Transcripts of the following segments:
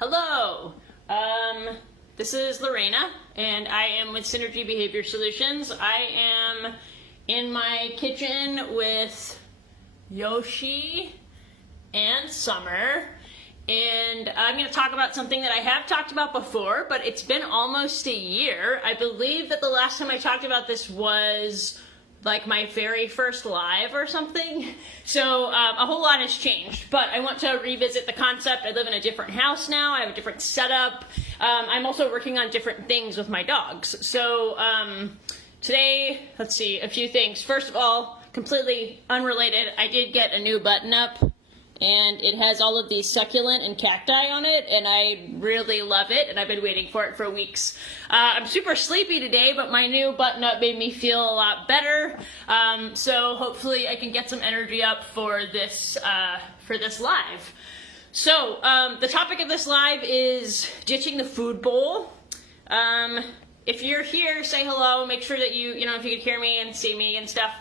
Hello, this is Lorena, and I am with Synergy Behavior Solutions. I am in my kitchen with Yoshi and Summer, and I'm going to talk about something that I have talked about before, but it's been almost a year. I believe that the last time I talked about this was like my very first live or something. So a whole lot has changed, but I want to revisit the concept. I live in a different house now. I have a different setup. I'm also working on different things with my dogs. So today, let's see, a few things. First of all, completely unrelated, I did get a new button up, and it has all of these succulent and cacti on it, and I really love it, and I've been waiting for it for weeks. I'm super sleepy today, but my new button-up made me feel a lot better, so hopefully I can get some energy up for this live. So, the topic of this live is ditching the food bowl. If you're here, say hello, make sure that you know, if you can hear me and see me and stuff.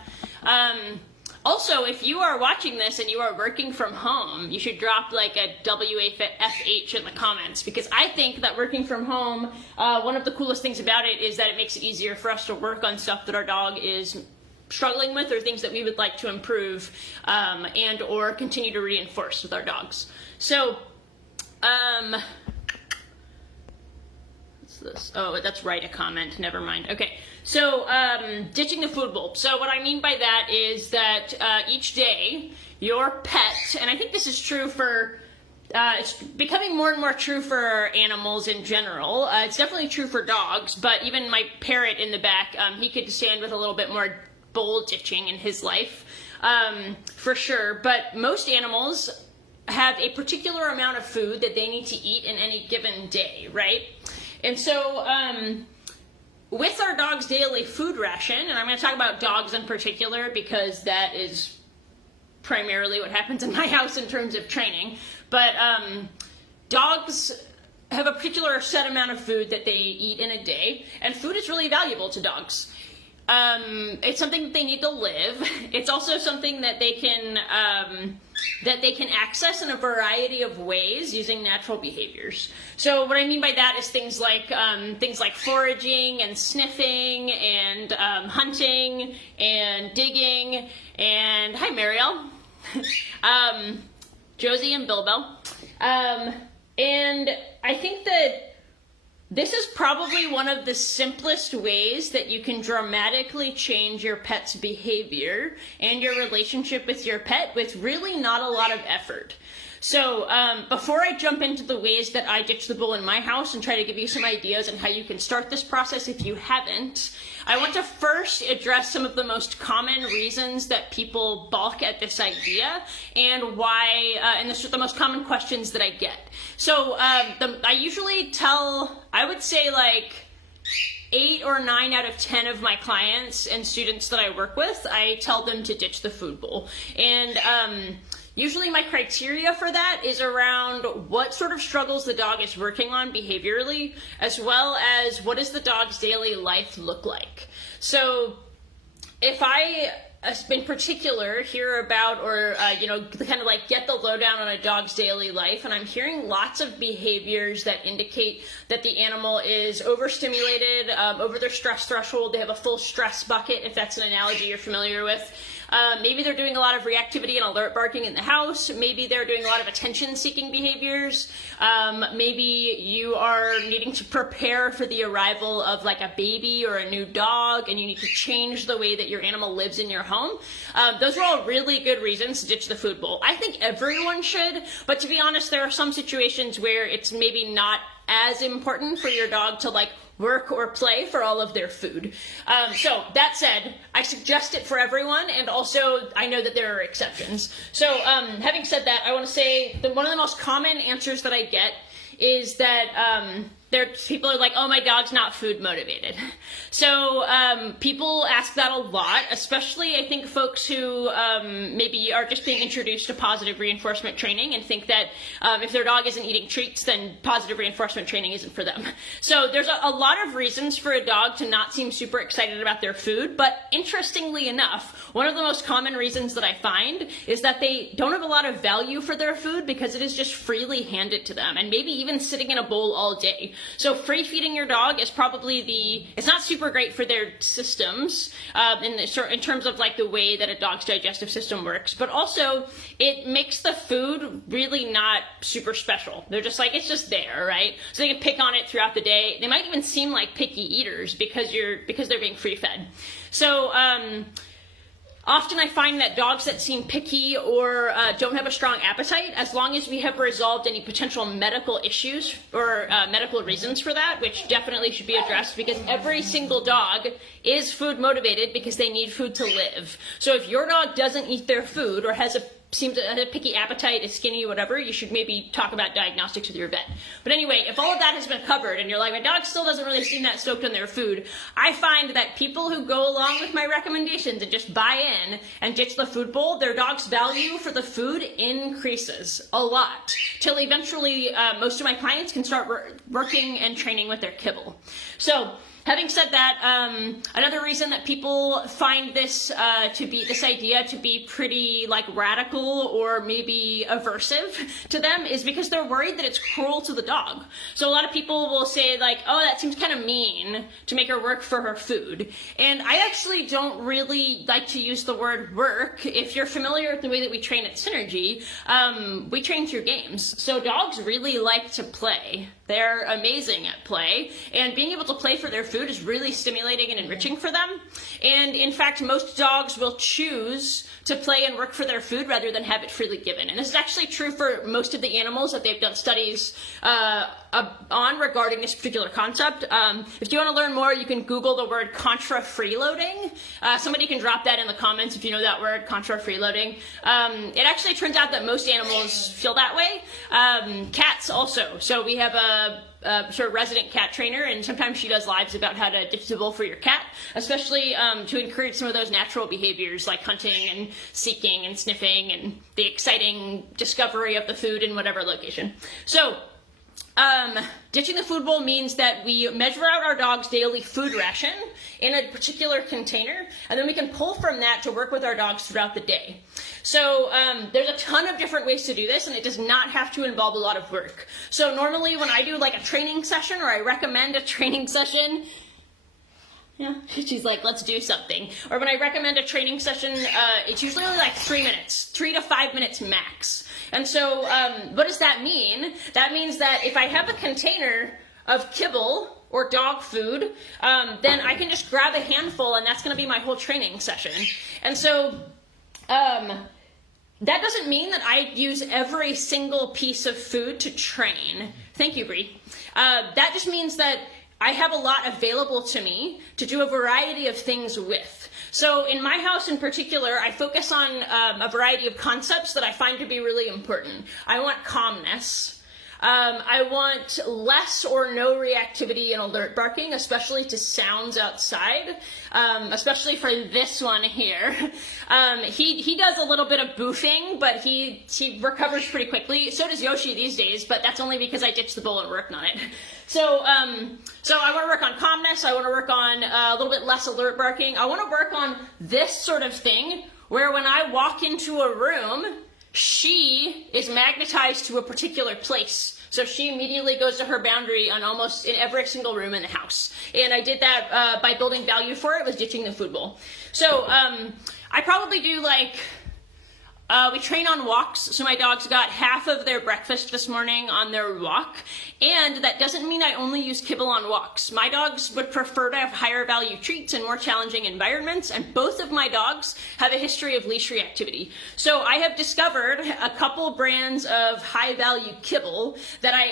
Also, if you are watching this and you are working from home, you should drop like a WFH in the comments, because I think that working from home, one of the coolest things about it is that it makes it easier for us to work on stuff that our dog is struggling with, or things that we would like to improve and or continue to reinforce with our dogs. So, what's this? Oh, that's write a comment, never mind. Okay. So, ditching the food bowl. So what I mean by that is that each day, your pet, and I think this is true for, it's becoming more and more true for animals in general. It's definitely true for dogs, but even my parrot in the back, he could stand with a little bit more bowl ditching in his life, for sure. But most animals have a particular amount of food that they need to eat in any given day, right? And so, with our dog's daily food ration, and I'm going to talk about dogs in particular because that is primarily what happens in my house in terms of training, but dogs have a particular set amount of food that they eat in a day, and food is really valuable to dogs. It's something that they need to live. It's also something that they can access in a variety of ways using natural behaviors. So what I mean by that is things like foraging and sniffing and hunting and digging and hi Marielle, Josie and Bilbo, and I think that this is probably one of the simplest ways that you can dramatically change your pet's behavior and your relationship with your pet with really not a lot of effort. So before I jump into the ways that I ditch the bowl in my house and try to give you some ideas on how you can start this process if you haven't, I want to first address some of the most common reasons that people balk at this idea and why, and the most common questions that I get. So I usually tell, I would say like 8 or 9 out of 10 of my clients and students that I work with, I tell them to ditch the food bowl. And usually my criteria for that is around what sort of struggles the dog is working on behaviorally, as well as what does the dog's daily life look like. So if I, in particular, hear about or, kind of like get the lowdown on a dog's daily life, and I'm hearing lots of behaviors that indicate that the animal is overstimulated, over their stress threshold, they have a full stress bucket, if that's an analogy you're familiar with. Maybe they're doing a lot of reactivity and alert barking in the house. Maybe they're doing a lot of attention-seeking behaviors. Maybe you are needing to prepare for the arrival of like a baby or a new dog, and you need to change the way that your animal lives in your home. Those are all really good reasons to ditch the food bowl. I think everyone should, but to be honest, there are some situations where it's maybe not as important for your dog to like work or play for all of their food. So that said, I suggest it for everyone, and also I know that there are exceptions. So having said that, I want to say that one of the most common answers that I get is that people are like, oh, my dog's not food motivated. So people ask that a lot, especially I think folks who maybe are just being introduced to positive reinforcement training and think that if their dog isn't eating treats, then positive reinforcement training isn't for them. So there's a lot of reasons for a dog to not seem super excited about their food, but interestingly enough, one of the most common reasons that I find is that they don't have a lot of value for their food because it is just freely handed to them, and maybe even sitting in a bowl all day. So free feeding your dog is probably it's not super great for their systems in terms of like the way that a dog's digestive system works, but also it makes the food really not super special. They're just like, it's just there, right? So they can pick on it throughout the day. They might even seem like picky eaters because they're being free fed. So often I find that dogs that seem picky or don't have a strong appetite, as long as we have resolved any potential medical issues or medical reasons for that, which definitely should be addressed, because every single dog is food motivated because they need food to live. So if your dog doesn't eat their food or seems to have a picky appetite, is skinny, whatever, you should maybe talk about diagnostics with your vet. But anyway, if all of that has been covered and you're like, my dog still doesn't really seem that stoked on their food, I find that people who go along with my recommendations and just buy in and ditch the food bowl, their dog's value for the food increases a lot, till eventually most of my clients can start working and training with their kibble. So having said that, another reason that people find this idea to be pretty like radical or maybe aversive to them is because they're worried that it's cruel to the dog. So a lot of people will say like, oh, that seems kind of mean to make her work for her food. And I actually don't really like to use the word work. If you're familiar with the way that we train at Synergy, we train through games. So dogs really like to play. They're amazing at play, and being able to play for their food is really stimulating and enriching for them. And in fact, most dogs will choose to play and work for their food rather than have it freely given. And this is actually true for most of the animals that they've done studies on regarding this particular concept. If you want to learn more, you can Google the word contra freeloading. Somebody can drop that in the comments if you know that word, contra freeloading. It actually turns out that most animals feel that way. Cats also. So we have a sort of resident cat trainer, and sometimes she does lives about how to ditch the bowl for your cat, especially to encourage some of those natural behaviors like hunting and seeking and sniffing and the exciting discovery of the food in whatever location. So ditching the food bowl means that we measure out our dog's daily food ration in a particular container, and then we can pull from that to work with our dogs throughout the day. So there's a ton of different ways to do this, and it does not have to involve a lot of work. So normally when I do like a training session, or I recommend a training session, yeah, she's like, let's do something. Or when I recommend a training session, it's usually only like 3 minutes, 3 to 5 minutes max. And so what does that mean? That means that if I have a container of kibble or dog food, then I can just grab a handful, and that's going to be my whole training session. And so that doesn't mean that I use every single piece of food to train. Thank you, Bree. That just means that I have a lot available to me to do a variety of things with. So in my house in particular, I focus on a variety of concepts that I find to be really important. I want calmness. I want less or no reactivity and alert barking, especially to sounds outside, especially for this one here. He does a little bit of boofing, but he recovers pretty quickly. So does Yoshi these days, but that's only because I ditched the bowl and worked on it. So I want to work on calmness. I want to work on a little bit less alert barking. I want to work on this sort of thing where when I walk into a room, she is magnetized to a particular place. So she immediately goes to her boundary on almost in every single room in the house. And I did that by building value for it, was ditching the food bowl. So I probably do like, we train on walks. So my dogs got half of their breakfast this morning on their walk. And that doesn't mean I only use kibble on walks. My dogs would prefer to have higher value treats in more challenging environments. And both of my dogs have a history of leash reactivity. So I have discovered a couple brands of high value kibble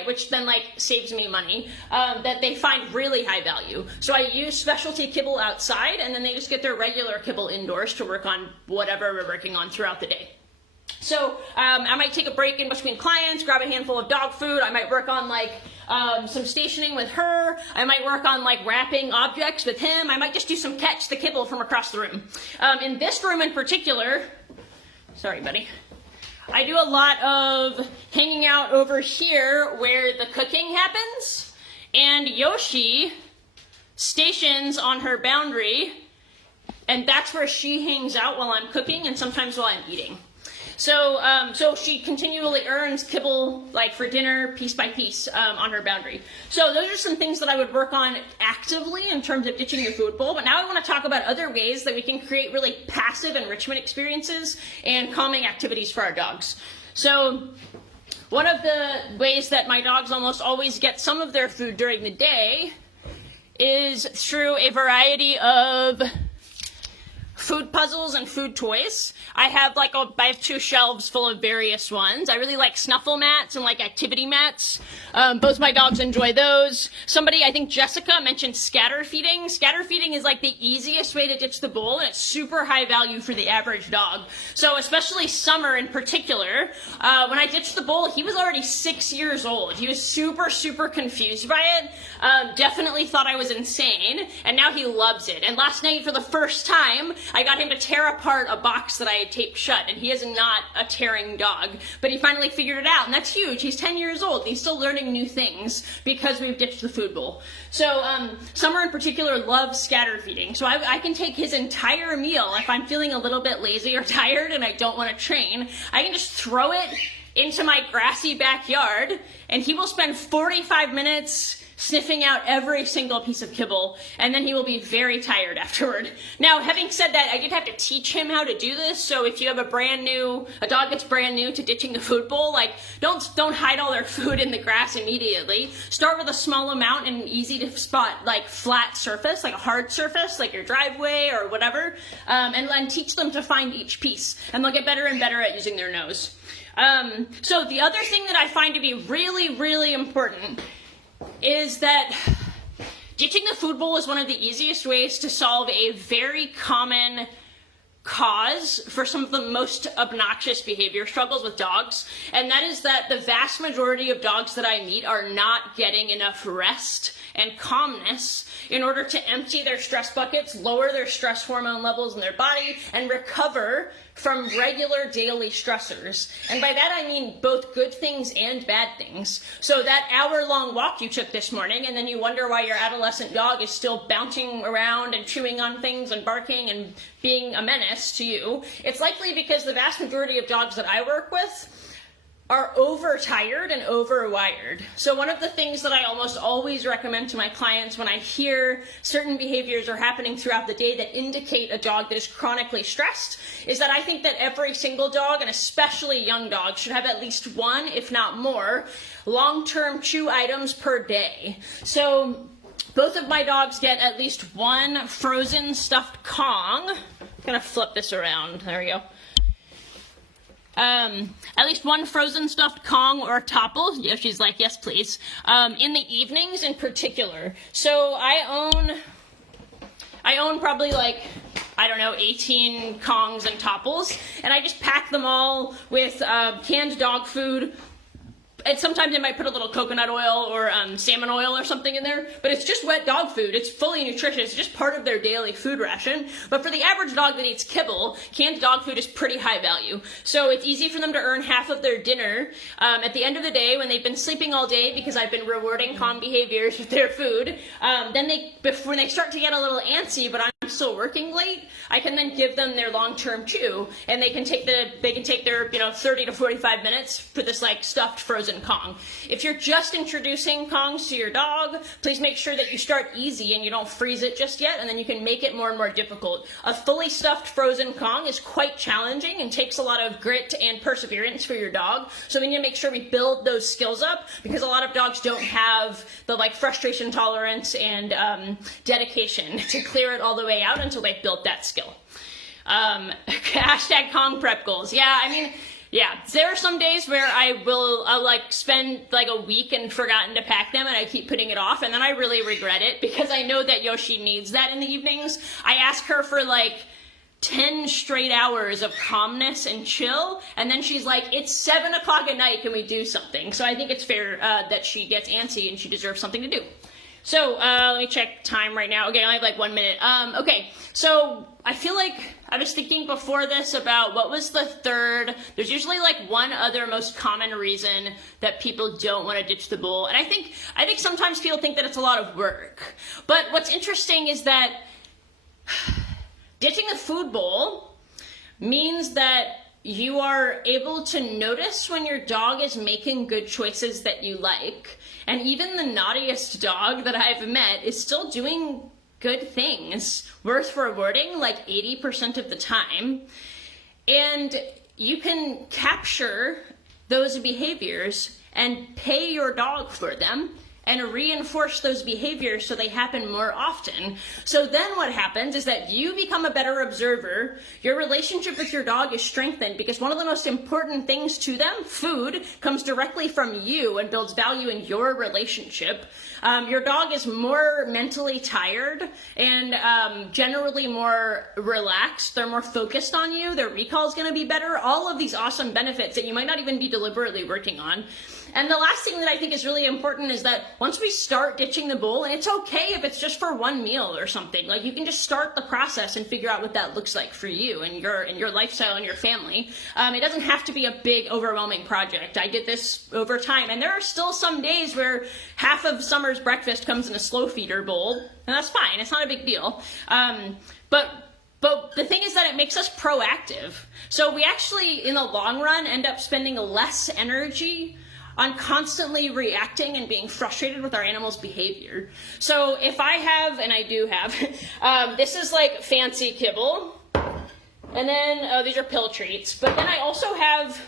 which then like saves me money, that they find really high value. So I use specialty kibble outside, and then they just get their regular kibble indoors to work on whatever we're working on throughout the day. So I might take a break in between clients, grab a handful of dog food. I might work on like some stationing with her. I might work on like wrapping objects with him. I might just do some catch the kibble from across the room. In this room in particular, sorry buddy, I do a lot of hanging out over here where the cooking happens, and Yoshi stations on her boundary, and that's where she hangs out while I'm cooking and sometimes while I'm eating. So she continually earns kibble, like for dinner, piece by piece, on her boundary. So those are some things that I would work on actively in terms of ditching the food bowl. But now I want to talk about other ways that we can create really passive enrichment experiences and calming activities for our dogs. So one of the ways that my dogs almost always get some of their food during the day is through a variety of food puzzles and food toys. I have two shelves full of various ones. I really like snuffle mats and like activity mats. Both my dogs enjoy those. Somebody, I think Jessica, mentioned scatter feeding. Scatter feeding is like the easiest way to ditch the bowl, and it's super high value for the average dog. So especially Summer in particular, when I ditched the bowl, he was already 6 years old. He was super, super confused by it. Definitely thought I was insane, and now he loves it. And last night, for the first time, I got him to tear apart a box that I had taped shut, and he is not a tearing dog, but he finally figured it out, and that's huge. He's 10 years old, and he's still learning new things because we've ditched the food bowl. So Summer in particular loves scatter feeding, so I can take his entire meal if I'm feeling a little bit lazy or tired and I don't want to train. I can just throw it into my grassy backyard, and he will spend 45 minutes sniffing out every single piece of kibble, and then he will be very tired afterward. Now, having said that, I did have to teach him how to do this, so if you have a dog that's brand new to ditching the food bowl, don't hide all their food in the grass immediately. Start with a small amount and easy to spot, flat surface, like a hard surface, like your driveway or whatever, and then teach them to find each piece, and they'll get better and better at using their nose. So the other thing that I find to be really, really important is that ditching the food bowl is one of the easiest ways to solve a very common cause for some of the most obnoxious behavior struggles with dogs, and that is that the vast majority of dogs that I meet are not getting enough rest and calmness in order to empty their stress buckets, lower their stress hormone levels in their body, and recover from regular daily stressors. And by that I mean both good things and bad things. So that hour-long walk you took this morning, and then you wonder why your adolescent dog is still bouncing around and chewing on things and barking and being a menace to you, it's likely because the vast majority of dogs that I work with are overtired and overwired. So one of the things that I almost always recommend to my clients when I hear certain behaviors are happening throughout the day that indicate a dog that is chronically stressed is that I think that every single dog, and especially young dogs, should have at least one, if not more, long-term chew items per day. So both of my dogs get at least one frozen stuffed Kong. I'm gonna flip this around, there we go. At least one frozen stuffed Kong or Topple. Yeah, she's like, yes, please. In the evenings in particular. So I own probably 18 Kongs and Topples, and I just pack them all with canned dog food. And sometimes I might put a little coconut oil or salmon oil or something in there, but it's just wet dog food. It's fully nutritious. It's just part of their daily food ration. But for the average dog that eats kibble, canned dog food is pretty high value. So it's easy for them to earn half of their dinner at the end of the day when they've been sleeping all day because I've been rewarding calm behaviors with their food. Then when they start to get a little antsy, but I'm still working late, I can then give them their long-term chew, and they can take their 30 to 45 minutes for this stuffed frozen Kong. If you're just introducing Kongs to your dog, please make sure that you start easy and you don't freeze it just yet, and then you can make it more and more difficult. A fully stuffed frozen Kong is quite challenging and takes a lot of grit and perseverance for your dog, so we need to make sure we build those skills up, because a lot of dogs don't have the frustration tolerance and dedication to clear it all the way out until they've built that skill. Hashtag Kong prep goals. Yeah, there are some days where I'll spend a week and forgotten to pack them, and I keep putting it off, and then I really regret it because I know that Yoshi needs that in the evenings. I ask her for 10 straight hours of calmness and chill, and then she's like, it's 7 o'clock at night, can we do something? So I think it's fair that she gets antsy and she deserves something to do. So let me check time right now. Okay, I only have like 1 minute. Okay, so I feel like I was thinking before this about what was the third. There's usually like one other most common reason that people don't want to ditch the bowl, and I think sometimes people think that it's a lot of work. But what's interesting is that ditching the food bowl means that you are able to notice when your dog is making good choices that you like. And even the naughtiest dog that I've met is still doing good things worth rewarding like 80% of the time. And you can capture those behaviors and pay your dog for them and reinforce those behaviors so they happen more often. So then what happens is that you become a better observer. Your relationship with your dog is strengthened because one of the most important things to them, food, comes directly from you and builds value in your relationship. Your dog is more mentally tired and generally more relaxed. They're more focused on you. Their recall is going to be better. All of these awesome benefits that you might not even be deliberately working on. And the last thing that I think is really important is that once we start ditching the bowl, and it's okay if it's just for one meal or something, like you can just start the process and figure out what that looks like for you and your lifestyle and your family. It doesn't have to be a big, overwhelming project. I did this over time, and there are still some days where half of summer's breakfast comes in a slow feeder bowl, and that's fine. It's not a big deal. But the thing is that it makes us proactive. So we actually, in the long run, end up spending less energy on constantly reacting and being frustrated with our animal's behavior. So if I have, and I do have, this is like fancy kibble, and then these are pill treats, but then I also have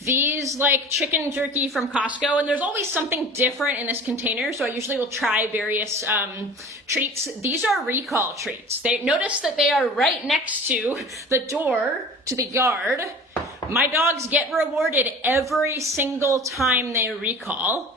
these like chicken jerky from Costco, and there's always something different in this container, so I usually will try various treats. These are recall treats. Notice that they are right next to the door to the yard. My dogs get rewarded every single time they recall.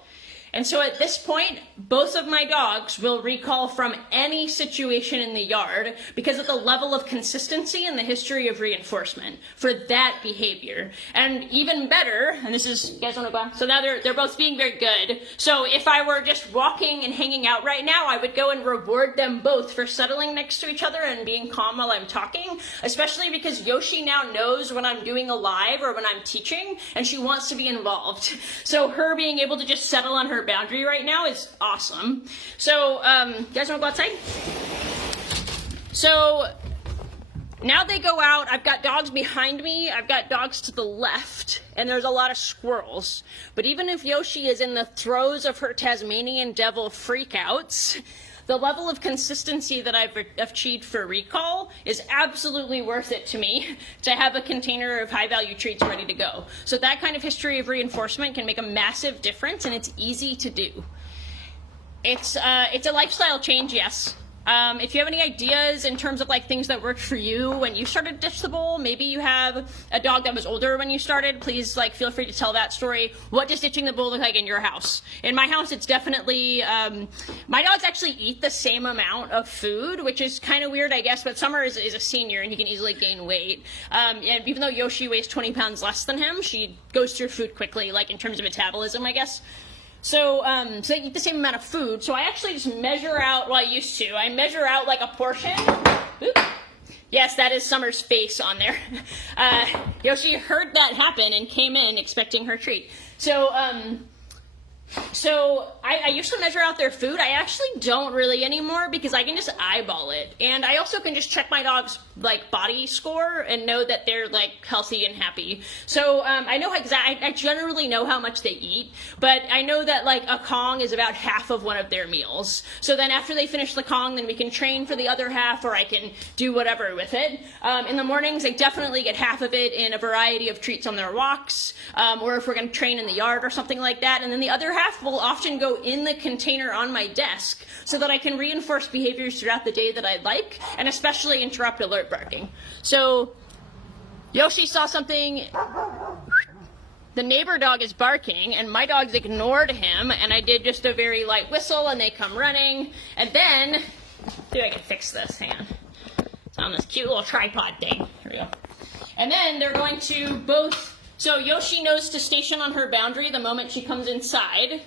And so at this point, both of my dogs will recall from any situation in the yard because of the level of consistency and the history of reinforcement for that behavior. And even better, and this is, you guys want to go on? So now they're both being very good. So if I were just walking and hanging out right now, I would go and reward them both for settling next to each other and being calm while I'm talking, especially because Yoshi now knows when I'm doing a live or when I'm teaching, and she wants to be involved. So her being able to just settle on her boundary right now is awesome. So, you guys want to go outside? So, now they go out. I've got dogs behind me. I've got dogs to the left. And there's a lot of squirrels. But even if Yoshi is in the throes of her Tasmanian devil freakouts, the level of consistency that I've achieved for recall is absolutely worth it to me to have a container of high-value treats ready to go. So that kind of history of reinforcement can make a massive difference, and it's easy to do. It's a lifestyle change, yes. If you have any ideas in terms of like things that worked for you when you started Ditch the Bowl, maybe you have a dog that was older when you started, please like feel free to tell that story. What does ditching the bowl look like in your house? In my house, it's definitely, my dogs actually eat the same amount of food, which is kind of weird, I guess, but Summer is a senior and he can easily gain weight. And even though Yoshi weighs 20 pounds less than him, she goes through food quickly, like in terms of metabolism, I guess. So they eat the same amount of food. So I actually just measure out, well, I used to. I measure out like a portion. Oop. Yes, that is Summer's face on there. Yoshi heard that happen and came in expecting her treat. So I used to measure out their food. I actually don't really anymore because I can just eyeball it. And I also can just check my dog's like body score and know that they're like healthy and happy. So I know I generally know how much they eat, but I know that like a Kong is about half of one of their meals. So then after they finish the Kong, then we can train for the other half, or I can do whatever with it. In the mornings, they definitely get half of it in a variety of treats on their walks, or if we're going to train in the yard or something like that. And then the other half will often go in the container on my desk so that I can reinforce behaviors throughout the day that I like, and especially interrupt alert barking. So Yoshi saw something. The neighbor dog is barking and my dogs ignored him, and I did just a very light whistle and they come running. And then, see if I can fix this, hang on. It's not on this cute little tripod thing. Here we go. And then they're going to both, so Yoshi knows to station on her boundary the moment she comes inside.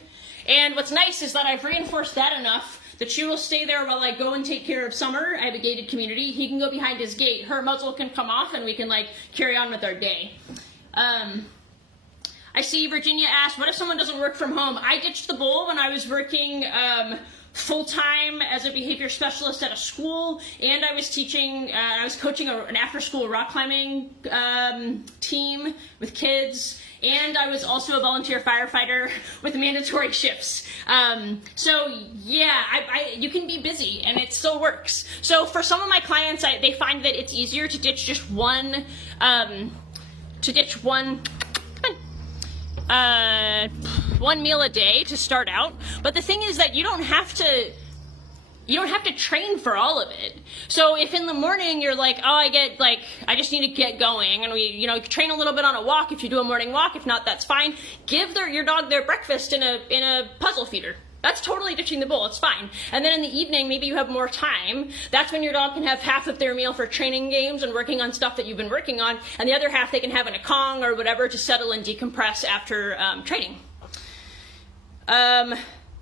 And what's nice is that I've reinforced that enough that she will stay there while I go and take care of Summer. I have a gated community. He can go behind his gate. Her muzzle can come off and we can like carry on with our day. I see Virginia asked, what if someone doesn't work from home? I ditched the bowl when I was working full-time as a behavior specialist at a school, and I was teaching, I was coaching an after-school rock climbing team with kids, and I was also a volunteer firefighter with mandatory shifts. So yeah, you can be busy and it still works. So for some of my clients, they find that it's easier to ditch just one meal a day to start out. But the thing is that you don't have to train for all of it. So if in the morning you're like, oh, I just need to get going, and we, train a little bit on a walk if you do a morning walk. If not, that's fine. Give your dog their breakfast in a puzzle feeder. That's totally ditching the bowl. It's fine. And then in the evening, maybe you have more time. That's when your dog can have half of their meal for training games and working on stuff that you've been working on, and the other half they can have in a Kong or whatever to settle and decompress after training.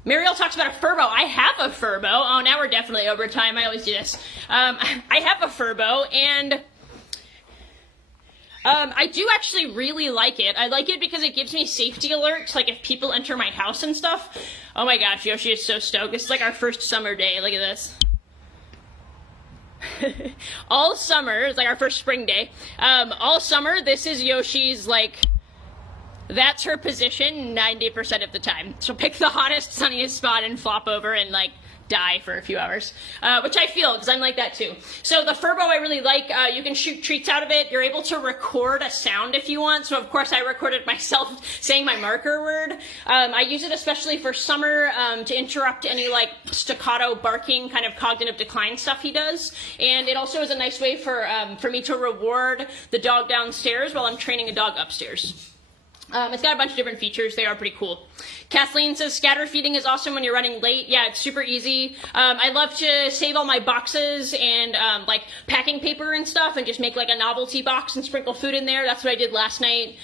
Mariel talks about a Furbo. I have a Furbo. Oh, now we're definitely over time. I always do this. I have a Furbo, and I do actually really like it. I like it because it gives me safety alerts, like if people enter my house and stuff. Oh my gosh, Yoshi is so stoked. This is like our first summer day. Look at this. All summer, it's like our first spring day. All summer, this is Yoshi's, that's her position 90% of the time. She'll pick the hottest, sunniest spot and flop over and die for a few hours, which I feel because I'm like that too. So the Furbo I really like. You can shoot treats out of it. You're able to record a sound if you want. So of course I recorded myself saying my marker word. I use it especially for Summer to interrupt any staccato barking kind of cognitive decline stuff he does. And it also is a nice way for me to reward the dog downstairs while I'm training a dog upstairs. It's got a bunch of different features. They are pretty cool. Kathleen says scatter feeding is awesome when you're running late. Yeah, it's super easy. I love to save all my boxes and packing paper and stuff and just make a novelty box and sprinkle food in there. That's what I did last night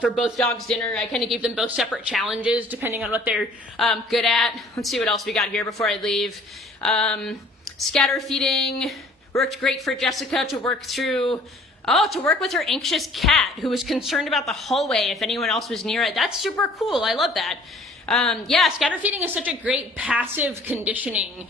for both dogs' dinner. I kind of gave them both separate challenges depending on what they're good at. Let's see what else we got here before I leave. Scatter feeding worked great for Jessica to work with her anxious cat who was concerned about the hallway if anyone else was near it. That's super cool. I love that. Yeah, scatter feeding is such a great passive conditioning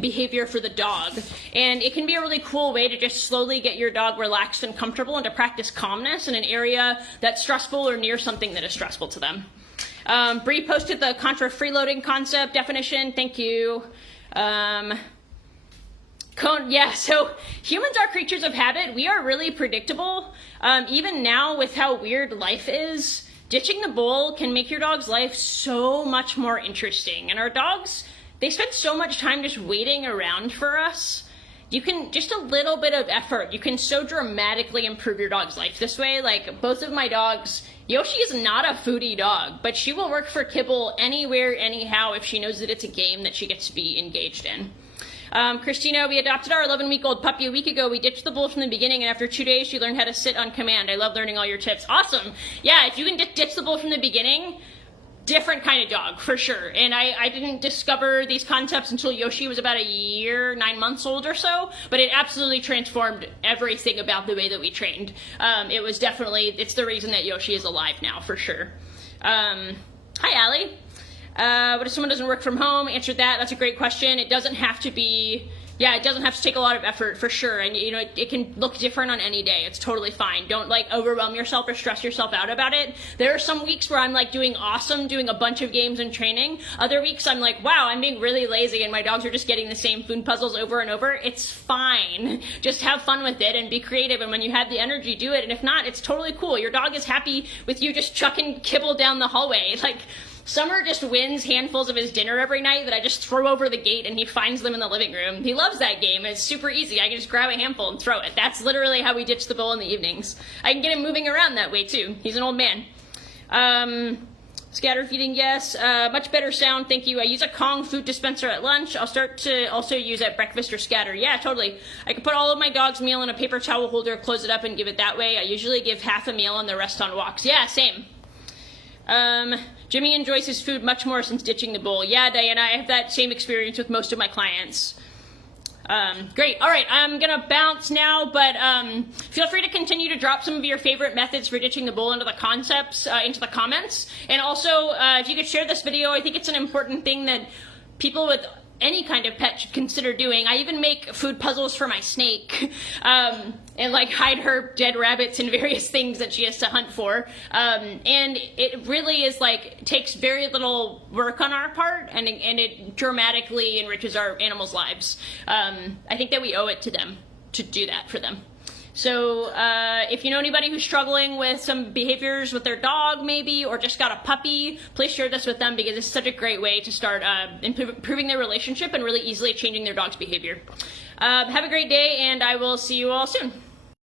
behavior for the dog. And it can be a really cool way to just slowly get your dog relaxed and comfortable and to practice calmness in an area that's stressful or near something that is stressful to them. Bree posted the contra freeloading concept definition. Thank you. Yeah, so humans are creatures of habit. We are really predictable. Even now with how weird life is, ditching the bowl can make your dog's life so much more interesting. And our dogs, they spend so much time just waiting around for us. Just a little bit of effort, you can so dramatically improve your dog's life this way. Both of my dogs, Yoshi is not a foodie dog, but she will work for kibble anywhere, anyhow, if she knows that it's a game that she gets to be engaged in. Christina, we adopted our 11-week-old puppy a week ago. We ditched the bowl from the beginning, and after 2 days, she learned how to sit on command. I love learning all your tips. Awesome. Yeah, if you can ditch the bowl from the beginning, different kind of dog, for sure. And I didn't discover these concepts until Yoshi was about a year, 9 months old or so, but it absolutely transformed everything about the way that we trained. It's the reason that Yoshi is alive now, for sure. Hi, Allie. What if someone doesn't work from home? Answered that. That's a great question. It doesn't have to take a lot of effort, for sure. And, it can look different on any day. It's totally fine. Don't, overwhelm yourself or stress yourself out about it. There are some weeks where I'm, doing awesome, doing a bunch of games and training. Other weeks I'm wow, I'm being really lazy and my dogs are just getting the same food puzzles over and over. It's fine. Just have fun with it and be creative. And when you have the energy, do it. And if not, it's totally cool. Your dog is happy with you just chucking kibble down the hallway. Summer just wins handfuls of his dinner every night that I just throw over the gate and he finds them in the living room. He loves that game. It's super easy. I can just grab a handful and throw it. That's literally how we ditch the bowl in the evenings. I can get him moving around that way too. He's an old man. Scatter feeding, yes. Much better sound, thank you. I use a Kong food dispenser at lunch. I'll start to also use at breakfast or scatter. Yeah, totally. I can put all of my dog's meal in a paper towel holder, close it up, and give it that way. I usually give half a meal and the rest on walks. Yeah, same. Jimmy enjoys his food much more since ditching the bowl. Yeah, Diana, I have that same experience with most of my clients. Great. All right, I'm going to bounce now, but feel free to continue to drop some of your favorite methods for ditching the bowl into the comments. And also, if you could share this video, I think it's an important thing that people with any kind of pet should consider doing. I even make food puzzles for my snake and like hide her dead rabbits and various things that she has to hunt for. And it really is like takes very little work on our part, and it dramatically enriches our animals' lives. I think that we owe it to them to do that for them. So if you know anybody who's struggling with some behaviors with their dog maybe, or just got a puppy, please share this with them, because it's such a great way to start improving their relationship and really easily changing their dog's behavior. Have a great day, and I will see you all soon.